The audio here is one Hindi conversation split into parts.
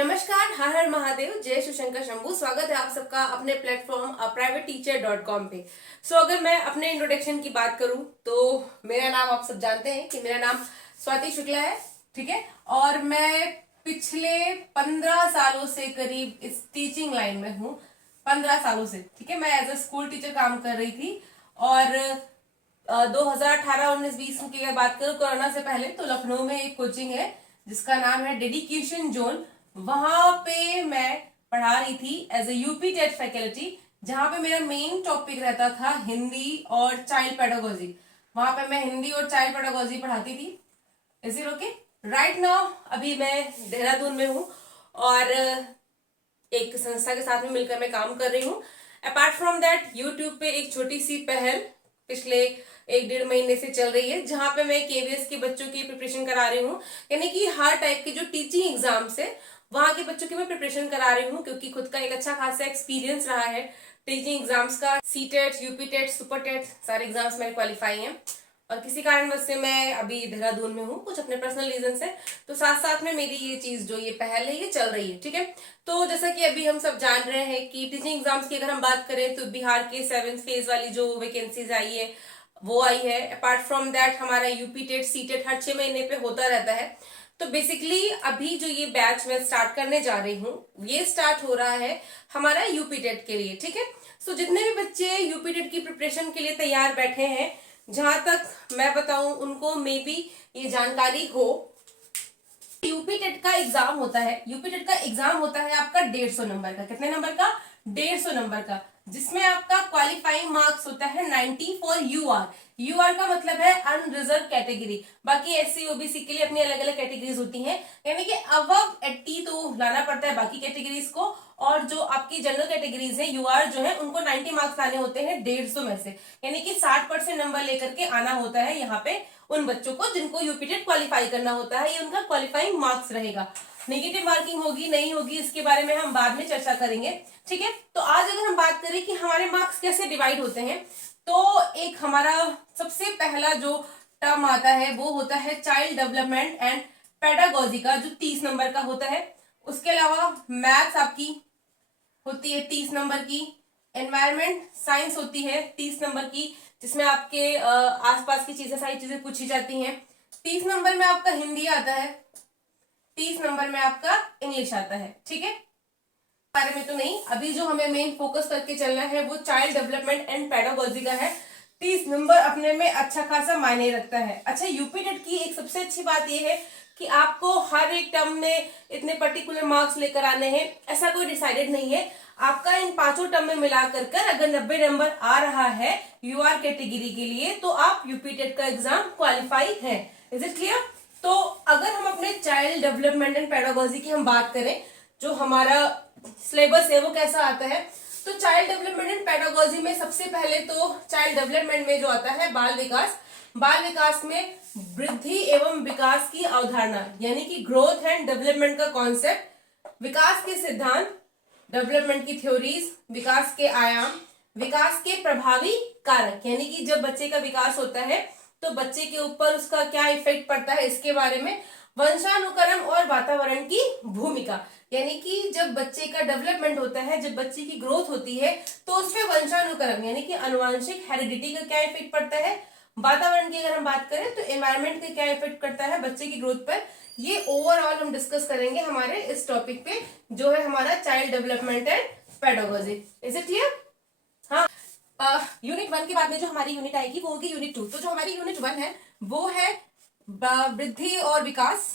नमस्कार, हर हर महादेव, जय शिव शंकर शंभू। स्वागत है आप सबका अपने प्लेटफॉर्म privateteacher.com पे। अगर मैं अपने इंट्रोडक्शन की बात करूं तो मेरा नाम आप सब जानते हैं कि मेरा नाम स्वाति शुक्ला है, ठीक है। और मैं पिछले 15 सालों से करीब इस टीचिंग लाइन में हूँ। 15 सालों से, ठीक है। मैं एज अ स्कूल टीचर काम कर रही थी और 2018-19-20 की अगर बात करूं, कोरोना से पहले, तो लखनऊ में एक कोचिंग है जिसका नाम है डेडिकेशन जोन। वहां पे मैं पढ़ा रही थी as a UP TET faculty, जहां पे मेरा मेन टॉपिक रहता था हिंदी और चाइल्ड पेडागोजी। वहां पे मैं हिंदी और चाइल्ड पेडागोजी पढ़ाती थी। Is it okay? Right now अभी मैं देहरादून में हूँ और एक संस्था के साथ में मिलकर मैं काम कर रही हूँ। अपार्ट फ्रॉम दैट, यूट्यूब पे एक छोटी सी पहल पिछले 1-1.5 महीने से चल रही है, जहां पे मैं केवीएस के बच्चों की प्रिपरेशन करा रही हूँ। यानी कि हर टाइप के जो टीचिंग एग्जाम्स है वहां के बच्चों की मैं प्रिपरेशन करा रही हूँ, क्योंकि खुद का एक अच्छा खासा एक्सपीरियंस रहा है टीचिंग एग्जाम्स का। C TET, UP TET, super TET, सारे एग्जाम्स मेरे क्वालिफाई हैं। और किसी कारणवश से मैं अभी देहरादून में हूँ, कुछ अपने पर्सनल रीजन से, तो साथ साथ में मेरी ये चीज जो ये पहल है ये चल रही है, ठीक है। तो जैसा कि अभी हम सब जान रहे हैं कि टीचिंग एग्जाम्स की अगर हम बात करें तो बिहार के 7th फेज वाली जो वैकेंसीज आई है वो आई है। अपार्ट फ्रॉम दैट हमारा यूपी टेट, सी टेट हर 6 महीने पे होता रहता है। तो बेसिकली अभी जो ये बैच मैं स्टार्ट करने जा रही हूँ ये स्टार्ट हो रहा है हमारा यूपी टेट के लिए, ठीक है। सो जितने भी बच्चे यूपी टेट की प्रिपरेशन के लिए तैयार बैठे हैं, जहां तक मैं बताऊं उनको मे बी ये जानकारी हो, यूपी टेट का एग्जाम होता है। यूपी टेट का एग्जाम होता है आपका 150 नंबर का। कितने नंबर का? 150 नंबर का, जिसमें आपका क्वालिफाइंग मार्क्स होता है 90 फॉर यूआर। यूआर का मतलब है अनरिजर्व कैटेगरी। बाकी एससी ओबीसी के लिए अपनी अलग अलग कैटेगरीज होती हैं, यानी कि अबव 80 तो लाना पड़ता है बाकी कैटेगरीज को, और जो आपकी जनरल कैटेगरीज है यूआर जो है उनको 90 मार्क्स लाने होते हैं 150 में से, यानी कि 60% नंबर लेकर के आना होता है यहाँ पे उन बच्चों को जिनको यूपी टेट क्वालिफाई करना होता है। ये उनका क्वालिफाइंग मार्क्स रहेगा। नेगेटिव मार्किंग होगी नहीं होगी इसके बारे में हम बाद में चर्चा करेंगे, ठीक है। तो आज अगर हम बात करें कि हमारे मार्क्स कैसे डिवाइड होते हैं, तो एक हमारा सबसे पहला जो टर्म आता है वो होता है चाइल्ड डेवलपमेंट एंड पेडागोजी का, जो 30 नंबर का होता है। उसके अलावा मैथ्स आपकी होती है 30 नंबर की। एनवायरमेंट साइंस होती है 30 नंबर की, जिसमें आपके आसपास की चीजें, सारी चीजें पूछी जाती हैं। 30 नंबर में आपका हिंदी आता है, 30 नंबर में आपका इंग्लिश आता है, ठीक है। बारे में तो नहीं, अभी जो हमें मेन फोकस करके चलना है वो चाइल्ड डेवलपमेंट एंड पेडागोजी का है। 30 नंबर अपने में अच्छा खासा मायने रखता है। अच्छा, यूपी टेट की एक सबसे अच्छी बात यह है कि आपको हर एक टर्म में इतने पर्टिकुलर मार्क्स लेकर आने हैं, ऐसा कोई डिसाइडेड नहीं है। आपका इन 5 टर्म में मिलाकर कर अगर 90 नंबर आ रहा है यूआर कैटेगरी के लिए, तो आप यूपी टेट का एग्जाम क्वालिफाई है। Is it clear? तो अगर हम अपने चाइल्ड डेवलपमेंट एंड पेडागोजी की हम बात करें, जो हमारा सिलेबस है वो कैसा आता है, तो चाइल्ड डेवलपमेंट एंड पेडागोजी में सबसे पहले तो चाइल्ड डेवलपमेंट में जो आता है बाल विकास। बाल विकास में वृद्धि एवं विकास की अवधारणा, यानी कि ग्रोथ एंड डेवलपमेंट का कॉन्सेप्ट, विकास के सिद्धांत, डेवलपमेंट की थ्योरीज, विकास के आयाम, विकास के प्रभावी कारक, यानी कि जब बच्चे का विकास होता है तो बच्चे के ऊपर उसका क्या इफेक्ट पड़ता है इसके बारे में, वंशानुक्रम और वातावरण की भूमिका, यानी कि जब बच्चे का डेवलपमेंट होता है, जब बच्चे की ग्रोथ होती है तो उसमें वंशानुक्रम यानी कि अनुवांशिक हेरिडिटी का क्या इफेक्ट पड़ता है, वातावरण की अगर हम बात करें तो एनवायरमेंट का क्या इफेक्ट करता है बच्चे की ग्रोथ पर, ये ओवरऑल हम डिस्कस करेंगे हमारे इस टॉपिक पे, जो है हमारा child development and pedagogy. Is it clear? हाँ। यूनिट 1 के बाद में जो हमारी यूनिट आएगी वो होगी यूनिट 2। तो जो हमारी यूनिट 1 है वो है वृद्धि और विकास।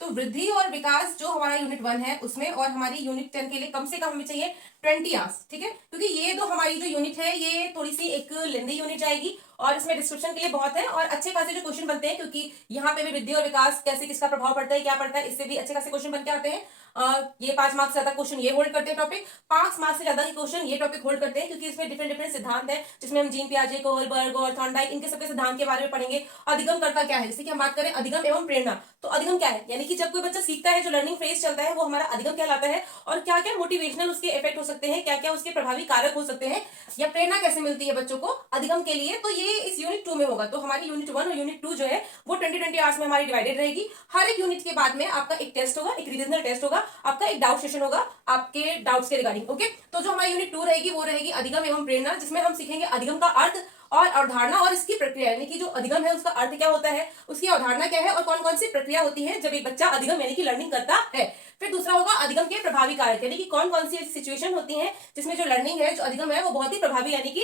तो वृद्धि और विकास जो हमारा यूनिट 1 है उसमें, और हमारी यूनिट 10 के लिए कम से कम हमें चाहिए 20 आवर्स, ठीक है। क्योंकि ये जो हमारी जो यूनिट है ये थोड़ी सी एक लेंदी यूनिट जाएगी और इसमें डिस्क्रिप्शन के लिए बहुत है और अच्छे खासे जो क्वेश्चन बनते हैं, क्योंकि यहाँ पे भी वृद्धि और विकास कैसे किसका प्रभाव पड़ता है, क्या पड़ता है, इससे भी अच्छे खासे क्वेश्चन बन के आते हैं। ये 5 मार्क्स से ज्यादा क्वेश्चन ये होल्ड करते हैं टॉपिक, 5 मार्क्स से ज्यादा के क्वेश्चन ये टॉपिक होल्ड करते हैं, क्योंकि इसमें डिफरेंट डिफरेंट सिद्धांत है, जिसमें हम जीन पियाजे, कोहलबर्ग और थॉर्नडाइक इनके सबके सिद्धांत के बारे में पढ़ेंगे। अधिगम करता क्या है, जैसे कि हम बात करें अधिगम एवं प्रेरणा, तो अधिगम क्या है, यानी कि जब कोई बच्चा सीखता है, जो लर्निंग फेज चलता है वो हमारा अधिगम कहलाता है, और क्या क्या मोटिवेशनल उसके इफेक्ट हो सकते हैं, क्या क्या उसके प्रभावी कारक हो सकते हैं, या प्रेरणा कैसे मिलती है बच्चों को अधिगम के लिए, तो ये इस यूनिट 2 में होगा। तो हमारी यूनिट 1 और यूनिट 2 जो है वो 20-20 आवर्स में हमारी डिवाइडेड रहेगी। हर एक यूनिट के बाद में आपका एक टेस्ट होगा, एक रिविजनल टेस्ट होगा, आपका एक डाउट सेशन होगा आपके डाउट्स के रिगार्डिंग। ओके, तो जो हमारी यूनिट 2 रहेगी वो रहेगी अधिगम एवं प्रेरणा, जिसमें हम सीखेंगे अधिगम का अर्थ और अवधारणा और इसकी प्रक्रिया, यानी कि जो अधिगम है उसका अर्थ क्या होता है, उसकी अवधारणा क्या है, और कौन कौन सी प्रक्रिया होती है जब एक बच्चा अधिगम यानी कि लर्निंग करता है। फिर दूसरा होगा अधिगम के प्रभावी कारक, यानी कि कौन कौन सी ऐसी सिचुएशन होती है जिसमें जो लर्निंग है, जो अधिगम है, वो बहुत ही प्रभावी यानी कि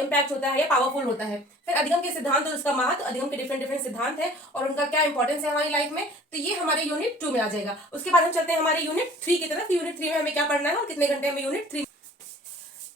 इंपैक्ट होता है या पावरफुल होता है। फिर अधिगम के सिद्धांत और उसका महत्व, अधिगम के डिफरेंट डिफरेंट सिद्धांत है और उनका क्या इंपॉर्टेंस है हमारी लाइफ में, तो ये हमारे यूनिट 2 में आ जाएगा। उसके बाद हम चलते हैं हमारे यूनिट 3 की तरफ। यूनिट 3 में हमें क्या पढ़ना है और कितने घंटे हमें यूनिट 3।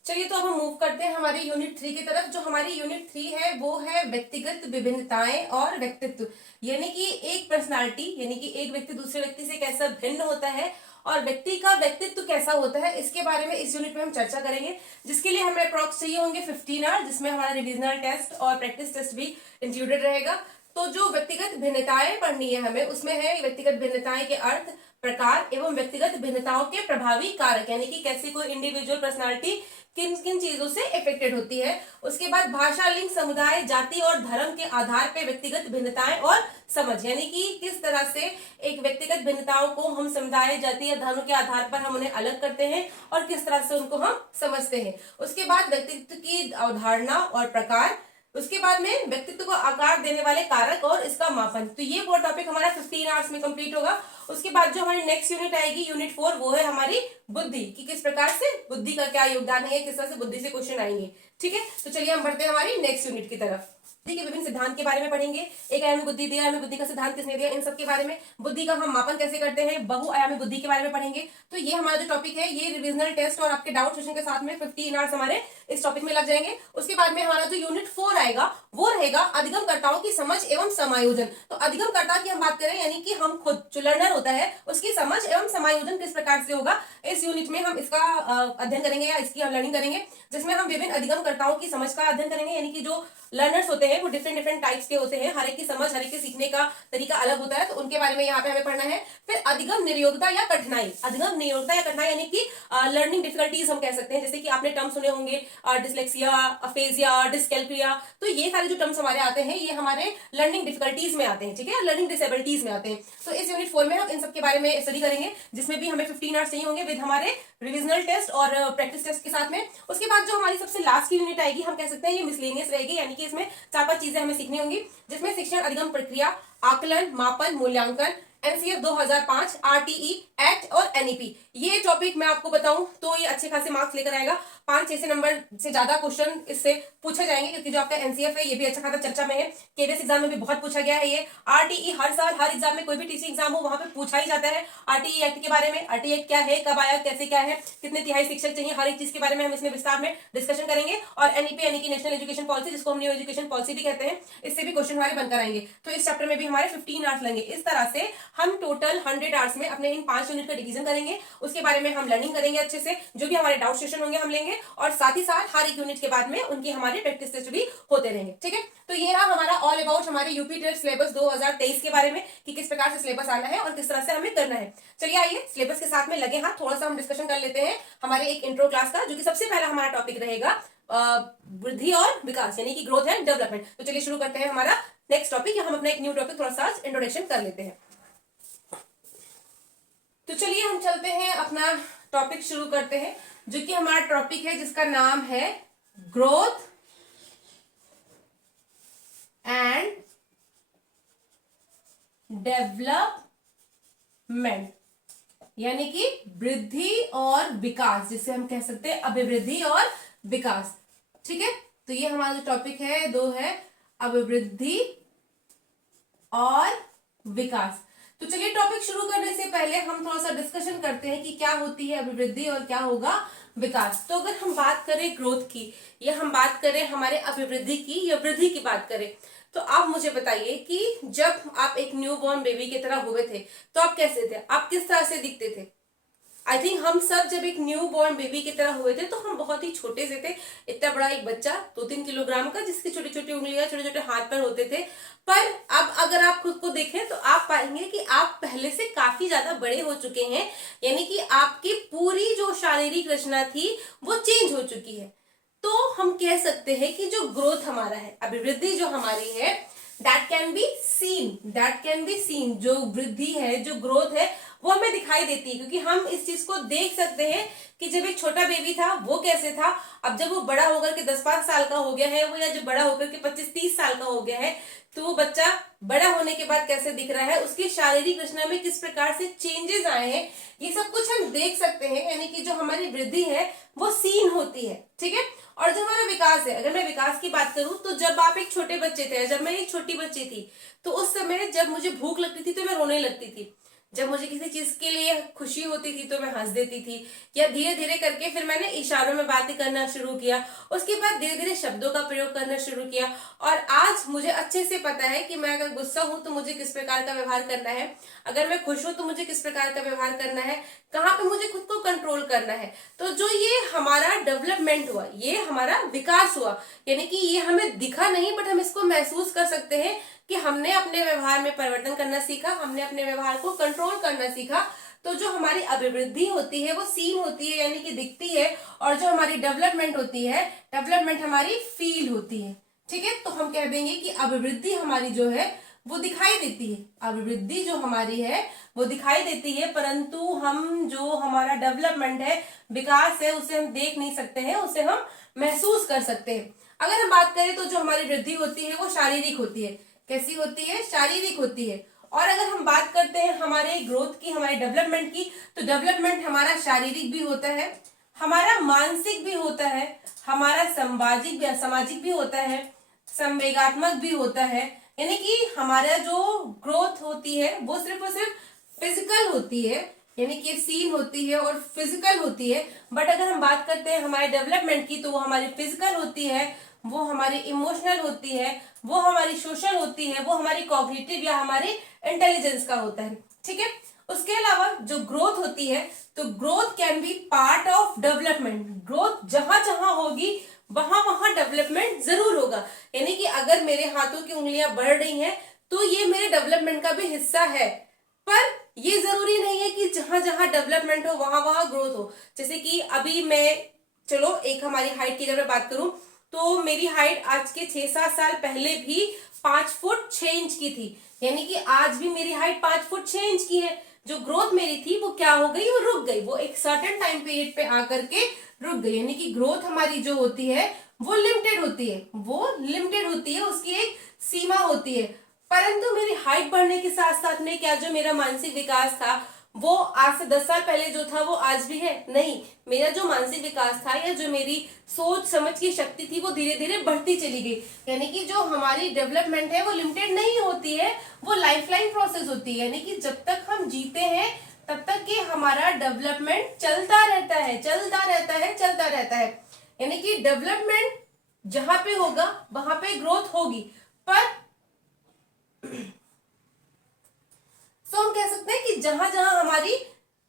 चलिए, तो अब हम मूव करते हैं हमारी यूनिट 3 की तरफ। जो हमारी यूनिट 3 है वो है व्यक्तिगत विभिन्नताएं और व्यक्तित्व, यानी कि एक पर्सनालिटी, यानी कि एक व्यक्ति दूसरे व्यक्ति से कैसा भिन्न होता है और व्यक्ति का व्यक्तित्व कैसा होता है, इसके बारे में इस यूनिट में हम चर्चा करेंगे, जिसके लिए हमें अप्रॉक्स चाहिए होंगे 15 आवर, जिसमें हमारा रिविजनल टेस्ट और प्रैक्टिस टेस्ट भी इंक्लूडेड रहेगा। तो जो व्यक्तिगत भिन्नताएं पढ़नी है हमें, उसमें है व्यक्तिगत भिन्नताएं के अर्थ, प्रकार एवं व्यक्तिगत भिन्नताओं के प्रभावी कारक, यानी कि कैसे कोई इंडिविजुअल पर्सनालिटी किन किन चीजों से इफेक्टेड होती है। उसके बाद भाषा, लिंग, समुदाय, जाति और धर्म के आधार पर व्यक्तिगत भिन्नताएं और समझ, यानी कि किस तरह से एक व्यक्तिगत भिन्नताओं को हम समुदाय, जाति या धर्म के आधार पर हम उन्हें अलग करते हैं और किस तरह से उनको हम समझते हैं। उसके बाद व्यक्तित्व की अवधारणा और प्रकार, उसके बाद में व्यक्तित्व को आकार देने वाले कारक और इसका मापन। तो ये वो टॉपिक हमारा 15 आवर्स में कंप्लीट होगा। उसके बाद जो हमारी नेक्स्ट यूनिट आएगी, यूनिट 4, वो है हमारी बुद्धि, कि किस प्रकार से बुद्धि का क्या योगदान है, किस तरह से बुद्धि से क्वेश्चन आएंगे। ठीक है, तो चलिए हम बढ़ते हैं हमारी नेक्स्ट यूनिट की तरफ। बुद्धि के विभिन्न सिद्धांत के बारे में पढ़ेंगे। एक आयामी बुद्धि, द्विआयामी बुद्धि का सिद्धांत किसने दिया, इन सब के बारे में, बुद्धि का हम मापन कैसे करते हैं, बहुआयामी बुद्धि के बारे में पढ़ेंगे। तो ये हमारा जो टॉपिक है, ये रिविजनल टेस्ट और आपके डाउट सेशन के साथ में 15 आवर्स हमारे इस टॉपिक में लग जाएंगे। उसके बाद में हमारा जो यूनिट 4 आएगा वो रहेगा अधिगमकर्ताओं की समझ एवं समायोजन। तो अधिगमकर्ता की हम बात करें, यानी कि हम खुद जो लर्नर होता है उसकी समझ एवं समायोजन किस प्रकार से होगा, इस यूनिट में हम इसका अध्ययन करेंगे या इसकी हम लर्निंग करेंगे, जिसमें हम विभिन्न अधिगमकर्ताओं की समझ का अध्ययन करेंगे, यानी कि जो लर्नर्स होते हैं वो डिफरेंट डिफरेंट टाइप्स के होते हैं, हर एक की समझ, हर एक के सीखने का तरीका अलग होता है, तो उनके बारे में यहाँ पे हमें पढ़ना है। फिर अधिगम नियोग्यता या कठिनाई, अधिगम नियोग्यता या कठिनाई यानी कि लर्निंग डिफिकल्टीज हम कह सकते हैं, जैसे कि आपने टर्म सुने होंगे डिसलेक्सिया, अफेजिया, डिस्कैल्कुलिया, तो ये सारे जो टर्म्स हमारे आते हैं ये हमारे लर्निंग डिफिकल्टीज में आते हैं, ठीक है, लर्निंग डिसेबिलिटीज में आते हैं। तो इस यूनिट 4 में हम इन सब के बारे में स्टडी करेंगे, जिसमें भी हमें 15 आवर्स चाहिए होंगे विद हमारे रिविजनल टेस्ट और प्रैक्टिस टेस्ट के साथ में। उसके बाद जो हमारी सबसे लास्ट की यूनिट आएगी, हम कह सकते हैं ये मिसलेनियस रहेगी, यानी कि इसमें 4-5 चीजें हमें सीखनी होंगी, जिसमें शिक्षण अधिगम प्रक्रिया, आकलन, मापन, मूल्यांकन, एनसीएफ 2005, आरटीई एक्ट और एनईपी। ये टॉपिक मैं आपको बताऊं तो ये अच्छे खासे मार्क्स लेकर आएगा, 5-6 नंबर से ज्यादा क्वेश्चन इससे पूछे जाएंगे, क्योंकि जो आपका एनसीएफ है ये भी अच्छा खासा चर्चा में है, केवीएस एग्जाम में भी बहुत पूछा गया है ये। आरटीई हर साल हर एग्जाम में, कोई भी टीचिंग एग्जाम हो वहां पे पूछा ही जाता है आरटीई एक्ट के बारे में, आरटीई एक्ट क्या है, कब आया, कैसे क्या है, कितने तिहाई शिक्षक चाहिए, हर एक चीज के बारे में हम इसमें विस्तार में डिस्कशन करेंगे। और एनईपी यानी कि नेशनल एजुकेशन पॉलिसी, जिसको हम न्यू एजुकेशन पॉलिसी भी कहते हैं, इससे भी क्वेश्चन हमारे बनकर आएंगे। तो इस चैप्टर में भी हमारे 15 आवर्स लेंगे। इस तरह से हम टोटल 100 आवर्स में अपने इन 5 यूनिट का रिवीजन करेंगे, उसके बारे में हम लर्निंग करेंगे अच्छे से, जो भी हमारे डाउट सेशन होंगे हम लेंगे, और साथ ही साथ हर एक यूनिट के बाद में उनकी हमारे प्रैक्टिस टेस्ट भी होते रहेंगे। ठीक है, तो ये रहा हमारा ऑल अबाउट हमारे यूपी टेट सिलेबस 2023 के बारे में, कि किस प्रकार से सिलेबस आना है और किस तरह से हमें करना है। चलिए आइए सिलेबस के साथ में लगे हाथ थोड़ा सा हम डिस्कशन कर लेते हैं हमारे एक इंट्रो क्लास का, जो कि सबसे पहला हमारा टॉपिक रहेगा वृद्धि और विकास, यानी कि ग्रोथ एंड डेवलपमेंट। तो चलिए शुरू करते हैं हमारा नेक्स्ट टॉपिक, या हम अपना एक न्यू टॉपिक थोड़ा सा इंट्रोडक्शन कर लेते हैं। तो चलिए हम चलते हैं, अपना टॉपिक शुरू करते हैं, जो कि हमारा टॉपिक है जिसका नाम है ग्रोथ एंड डेवलपमेंट, यानी कि वृद्धि और विकास, जिसे हम कह सकते हैं अभिवृद्धि और विकास। ठीक है, तो ये हमारा जो टॉपिक है दो है अभिवृद्धि और विकास। तो चलिए टॉपिक शुरू करने से पहले हम थोड़ा सा डिस्कशन करते हैं कि क्या होती है अभिवृद्धि और क्या होगा विकास। तो अगर हम बात करें ग्रोथ की, या हम बात करें हमारे अभिवृद्धि की या वृद्धि की बात करें, तो आप मुझे बताइए कि जब आप एक न्यू बॉर्न बेबी की तरह हुए थे तो आप कैसे थे, आप किस तरह से दिखते थे। आई थिंक हम सब जब एक न्यू बॉर्न बेबी की तरह हुए थे तो हम बहुत ही छोटे से थे, इतना बड़ा एक बच्चा 2-3 किलोग्राम का, जिसकी छोटी छोटी उंगलियां, छोटे छोटे हाथ पैर होते थे। पर अब अगर आप खुद को देखें तो आप पाएंगे कि आप पहले से काफी ज्यादा बड़े हो चुके हैं, यानी कि आपकी पूरी जो शारीरिक रचना थी वो चेंज हो चुकी है। तो हम कह सकते हैं कि जो ग्रोथ हमारा है, अभिवृद्धि जो हमारी है, दैट कैन बी सीन, जो वृद्धि है, जो ग्रोथ है, वो हमें दिखाई देती है, क्योंकि हम इस चीज को देख सकते हैं कि जब एक छोटा बेबी था वो कैसे था, अब जब वो बड़ा होकर के 10-5 साल का हो गया है वो, या जब बड़ा होकर के 25-30 साल का हो गया है, तो वो बच्चा बड़ा होने के बाद कैसे दिख रहा है, उसकी शारीरिक रचना में किस प्रकार से चेंजेस आए हैं, ये सब कुछ हम देख सकते हैं। यानी कि जो हमारी वृद्धि है वो सीन होती है, ठीक है। और जो हमारा विकास है, अगर मैं विकास की बात करूं तो जब आप एक छोटे बच्चे थे, जब मैं एक छोटी बच्ची थी, तो उस समय जब मुझे भूख लगती थी तो मैं रोने लगती थी, जब मुझे किसी चीज के लिए खुशी होती थी तो मैं हंस देती थी, या धीरे धीरे करके फिर मैंने इशारों में बातें करना शुरू किया, उसके बाद धीरे धीरे शब्दों का प्रयोग करना शुरू किया। और आज मुझे अच्छे से पता है कि मैं अगर गुस्सा हूं तो मुझे किस प्रकार का व्यवहार करना है, अगर मैं खुश हूं तो मुझे किस प्रकार का व्यवहार करना है, कहाँ पे मुझे खुद को कंट्रोल करना है। तो जो ये हमारा डेवलपमेंट हुआ, ये हमारा विकास हुआ, यानी कि ये हमें दिखा नहीं बट हम इसको महसूस कर सकते हैं कि हमने अपने व्यवहार में परिवर्तन करना सीखा, हमने अपने व्यवहार को कंट्रोल करना सीखा। तो जो हमारी अभिवृद्धि होती है वो सीन होती है, यानी कि दिखती है, और जो हमारी डेवलपमेंट होती है, डेवलपमेंट हमारी फील होती है, ठीक है। तो हम कह देंगे कि अभिवृद्धि हमारी जो है वो दिखाई देती है, अभिवृद्धि जो हमारी है वो दिखाई देती है, परंतु हम जो हमारा डेवलपमेंट है, विकास है, उसे हम देख नहीं सकते हैं, उसे हम महसूस कर सकते हैं। अगर हम बात करें तो जो हमारी वृद्धि होती है वो शारीरिक होती है। कैसी होती है? शारीरिक होती है। और अगर हम बात करते हैं हमारे ग्रोथ की, हमारे डेवलपमेंट की, तो डेवलपमेंट हमारा शारीरिक भी होता है, हमारा मानसिक भी होता है, हमारा सामाजिक भी होता है, संवेगात्मक भी होता है। यानी कि हमारा जो ग्रोथ होती है वो सिर्फ और सिर्फ फिजिकल होती है, यानी कि सीन होती है और फिजिकल होती है। बट अगर हम बात करते हैं हमारे डेवलपमेंट की, तो वो हमारी फिजिकल होती है, वो हमारी इमोशनल होती है, वो हमारी सोशल होती है, वो हमारी कॉग्निटिव या हमारी इंटेलिजेंस का होता है, ठीक है। उसके अलावा जो ग्रोथ होती है, तो growth can be part of development. Growth जहां जहां होगी वहां वहां डेवलपमेंट जरूर होगा। यानी कि अगर मेरे हाथों की उंगलियां बढ़ रही हैं तो ये मेरे डेवलपमेंट का भी हिस्सा है, पर ये जरूरी नहीं है कि जहां जहां डेवलपमेंट हो वहां वहां ग्रोथ हो। जैसे कि अभी मैं, चलो एक हमारी हाइट की अगर मैं बात करूं, तो मेरी हाइट आज के 6-7 साल पहले भी 5 फुट 6 इंच की थी, यानी कि आज भी मेरी हाइट 5 फुट 6 इंच की है। जो ग्रोथ मेरी थी वो क्या हो गई? वो रुक गई, वो एक सर्टेन टाइम पीरियड पे आकर के रुक गई। यानी कि ग्रोथ हमारी जो होती है वो लिमिटेड होती है, वो लिमिटेड होती है, उसकी एक सीमा होती है। परंतु मेरी हाइट बढ़ने के साथ साथ में क्या जो मेरा मानसिक विकास था वो आज से 10 साल पहले जो था वो आज भी है? नहीं, मेरा जो मानसिक विकास था या जो मेरी सोच समझ की शक्ति थी वो धीरे धीरे बढ़ती चली गई। यानी कि जो हमारी डेवलपमेंट है वो लिमिटेड नहीं होती है, वो लाइफलाइन प्रोसेस होती है। यानी कि जब तक हम जीते हैं तब तक कि हमारा डेवलपमेंट चलता रहता है, चलता रहता है, चलता रहता है। यानी कि डेवलपमेंट जहां पे होगा वहां पे ग्रोथ होगी, पर सो हम कह सकते हैं कि जहां जहां हमारी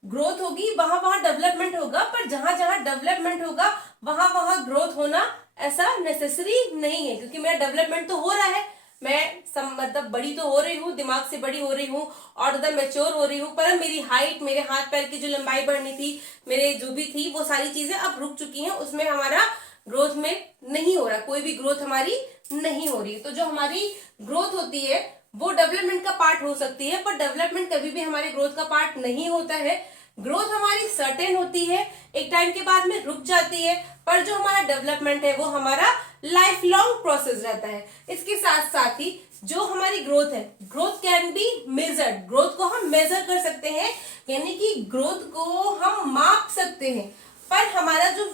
ग्रोथ होगी वहां वहां डेवलपमेंट होगा, पर जहां जहां डेवलपमेंट होगा वहां वहां ग्रोथ होना ऐसा नेसेसरी नहीं है, क्योंकि मेरा डेवलपमेंट तो हो रहा है, मैं मतलब बड़ी तो हो रही हूँ, दिमाग से बड़ी हो रही हूँ और ज्यादा मैच्योर हो रही हूँ, पर मेरी हाइट, मेरे हाथ पैर की जो लंबाई बढ़नी थी, मेरे जो भी थी वो सारी चीजें अब रुक चुकी हैं, उसमें हमारा ग्रोथ में नहीं हो रहा, कोई भी ग्रोथ हमारी नहीं हो रही। तो जो हमारी ग्रोथ होती है वो डेवलपमेंट का पार्ट हो सकती है, पर डेवलपमेंट कभी भी हमारे ग्रोथ का पार्ट नहीं होता है। ग्रोथ हमारी सर्टेन होती है, एक टाइम के बाद में रुक जाती है, पर जो हमारा डेवलपमेंट है वो हमारा लाइफ लॉन्ग प्रोसेस रहता है। इसके साथ साथ ही जो हमारी ग्रोथ है, growth can be measured, growth को हम मेजर कर सकते हैं, यानी कि ग्रोथ को हम माप सकते हैं। पर हमारा जो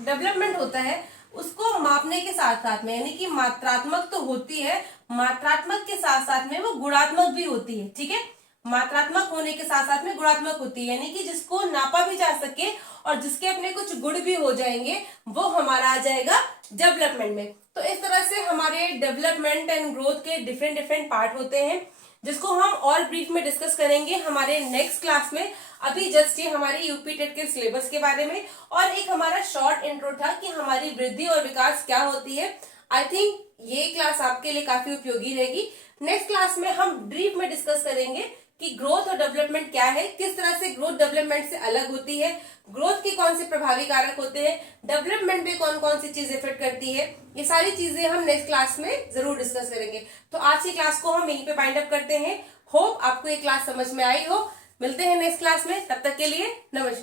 डेवलपमेंट होता है उसको मापने के साथ साथ में, यानी कि मात्रात्मक तो होती है, मात्रात्मक के साथ साथ में वो गुणात्मक भी होती है, ठीक है। मात्रात्मक होने के साथ साथ में गुणात्मक होती है, यानी कि जिसको नापा भी जा सके और जिसके अपने कुछ गुण भी हो जाएंगे वो हमारा आ जाएगा डेवलपमेंट में। तो इस तरह से हमारे डेवलपमेंट एंड ग्रोथ के डिफरेंट डिफरेंट पार्ट होते हैं, जिसको हम और ब्रीफ में डिस्कस करेंगे हमारे नेक्स्ट क्लास में। अभी जस्ट ये हमारे यूपी टेट के सिलेबस के बारे में और एक हमारा शॉर्ट इंट्रो था कि हमारी वृद्धि और विकास क्या होती है। आई थिंक ये क्लास आपके लिए काफी उपयोगी रहेगी। नेक्स्ट क्लास में हम ब्रीफ में डिस्कस करेंगे कि ग्रोथ और डेवलपमेंट क्या है, किस तरह से ग्रोथ डेवलपमेंट से अलग होती है, ग्रोथ के कौन से प्रभावी कारक होते हैं, डेवलपमेंट पे कौन कौन सी चीज इफेक्ट करती है। ये सारी चीजें हम नेक्स्ट क्लास में जरूर डिस्कस करेंगे। तो आज की क्लास को हम यहीं पे बाइंड अप करते हैं। होप आपको ये क्लास समझ में आई हो। मिलते हैं नेक्स्ट क्लास में, तब तक के लिए नमस्कार।